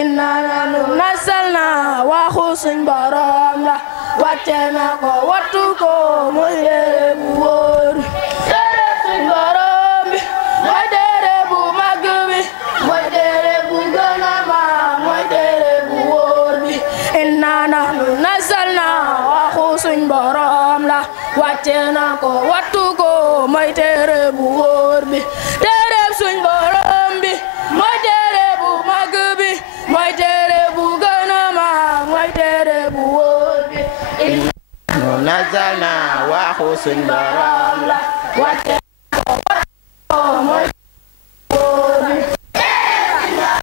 inna nanu nasalna waxu suñ borom la wàcce na ko wattu ko mooy téere bu wóor téere suñ borom bi mooy téere bu mag bi mooy téere bu gën a mag mooy téere bu wóor bi inna nanu nasalna waxu suñ borom la wàcce na ko wattu ko mooy téere bu wóor bi téere suñ borom bi mooy téere bu mag bi mooy téere bu gën a mag mooy téere bu wóor bi nazalna waxu suñ borom la wàcce na ko wattu ko mooy wóor bi la